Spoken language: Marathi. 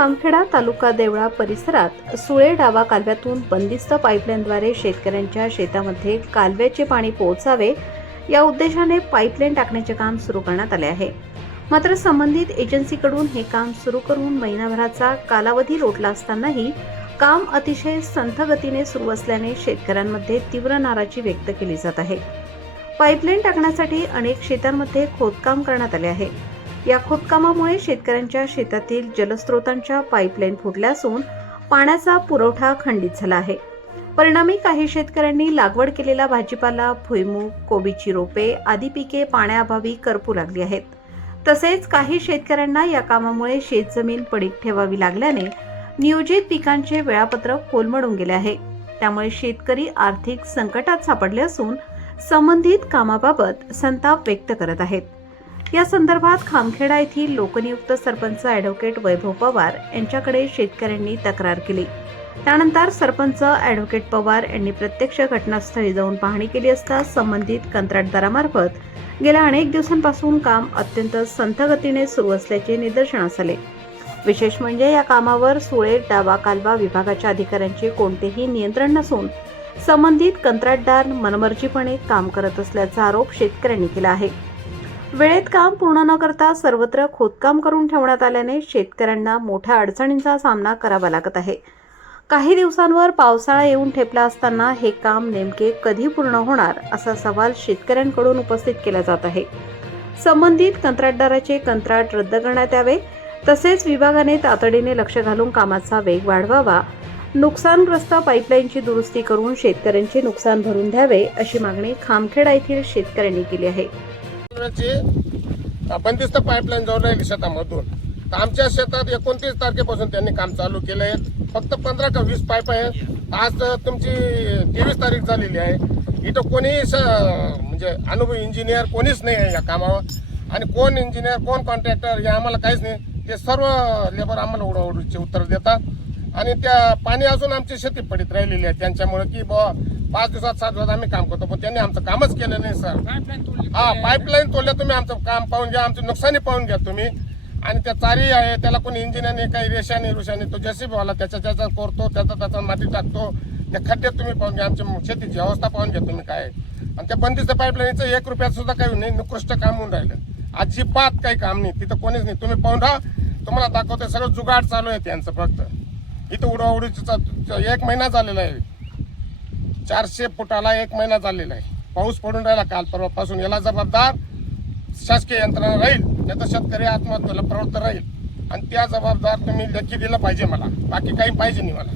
खामखेडा तालुका देवळा परिसरात सुळे डावा कालव्यातून बंदिस्त पाईपलाईनद्वारे शेतकऱ्यांच्या शेतामध्ये कालव्याचे पाणी पोहोचावे या उद्देशाने पाईपलाईन टाकण्याचे काम सुरू करण्यात आले आहे। मात्र संबंधित एजन्सीकडून हे काम सुरू करून महिनाभराचा कालावधी लोटला असतानाही काम अतिशय संथ गतीने सुरू असल्याने शेतकऱ्यांमध्ये तीव्र नाराजी व्यक्त केली जात आहे। पाईपलाईन टाकण्यासाठी अनेक शेतांमध्ये खोदकाम करण्यात आले आहे। या खोदकामामुळे शेतकऱ्यांच्या शेतातील जलस्रोतांच्या पाईपलाईन फुटल्या असून पाण्याचा पुरवठा खंडित झाला आहे। परिणामी काही शेतकऱ्यांनी लागवड केलेला भाजीपाला, भुईमूग, कोबीची रोपे आदी पिके पाण्याअभावी करपू लागली आहेत। तसेच काही शेतकऱ्यांना या कामामुळे शेतजमीन पडीक ठेवावी लागल्याने नियोजित पिकांचे वेळापत्रक कोलमडून गेले आहे। त्यामुळे शेतकरी आर्थिक संकटात सापडले असून संबंधित कामाबाबत संताप व्यक्त करत आहेत। या संदर्भात खामखेडा येथील लोकनियुक्त सरपंच ॲडव्होकेट वैभव पवार यांच्याकडे शेतकऱ्यांनी तक्रार केली। त्यानंतर सरपंच ॲडव्होकेट पवार यांनी प्रत्यक्ष घटनास्थळी जाऊन पाहणी केली असता संबंधित कंत्राटदारामार्फत गेल्या अनेक दिवसांपासून काम अत्यंत संथ गतीने सुरू असल्याचे निदर्शनास आले। विशेष म्हणजे या कामावर सुळे डावा कालवा विभागाच्या अधिकाऱ्यांचे कोणतेही नियंत्रण नसून संबंधित कंत्राटदार मनमर्जीपणे काम करत असल्याचा आरोप शेतकऱ्यांनी केला आहे। वेळेत काम पूर्ण न करता सर्वत्र खोदकाम करून ठेवण्यात आल्याने शेतकऱ्यांना मोठ्या अडचणींचा सामना करावा लागत आहे। काही दिवसांवर पावसाळा येऊन ठेपला असताना हे काम नेमके कधी पूर्ण होणार असा सवाल शेतकऱ्यांकडून उपस्थित केला जात आहे। संबंधित कंत्राटदाराचे कंत्राट रद्द करण्यात यावे, तसेच विभागाने तातडीने लक्ष घालून कामाचा वेग वाढवावा, नुकसानग्रस्त पाईपलाईनची दुरुस्ती करून शेतकऱ्यांचे नुकसान भरून द्यावे अशी मागणी खामखेडा येथील शेतकऱ्यांनी केली आहे। बंदिस्त पाईपलाईन जोडली राहिली शेतामधून, तर आमच्या शेतात 29 तारखेपासून त्यांनी काम चालू केलं आहे। फक्त 15 का 20 पाईप आहेत। आज तुमची 23 तारीख झालेली आहे। इथं कोणी म्हणजे अनुभवी इंजिनियर कोणीच नाही आहे या कामावर, आणि कोण इंजिनियर कोण कॉन्ट्रॅक्टर हे आम्हाला काहीच नाही। ते सर्व लेबर आम्हाला उडवाउडीचे उत्तर देतात, आणि त्या पाणी अजून आमची शेती पडीत राहिलेली आहे त्यांच्यामुळे की 5 दिवसात 7 दिवसात आम्ही काम करतो, पण त्यांनी आमचं कामच केलं नाही सर। पाईपलाईन तोडल्या, तुम्ही आमचं काम पाहून घ्या, आमचं नुकसानी पाहून घ्या तुम्ही। आणि त्या चारी आहे त्याला कोणी इंजिनियरने काही रेषाने रुशाने तो जेसीबी वाला त्याचा करतो, त्याचा माती टाकतो, त्या खड्ड्यात तुम्ही पाहून घ्या, आमच्या शेतीची अवस्था पाहून घ्या तुम्ही काय। आणि त्या बंदिस्त पाईपलाईनचं 1 रुपयात सुद्धा काही नाही, निकृष्ट काम होऊन राहिलं, अजिबात काही काम नाही तिथं, कोणीच नाही। तुम्ही पाहून राहा, तुम्हाला दाखवतोय सगळं जुगाड चालू आहे त्यांचं। फक्त इथं उडवाउडीचा 1 महिना झालेला आहे, 400 फुटाला 1 महिना झालेला आहे। पाऊस पडून राहिला काल परवापासून, याला जबाबदार शासकीय यंत्रणा राहील, नाही तर शेतकरी आत्महत्येला प्रवृत्त राहील, आणि त्या जबाबदार तुम्ही लेखी दिलं पाहिजे मला, बाकी काही पाहिजे नाही मला।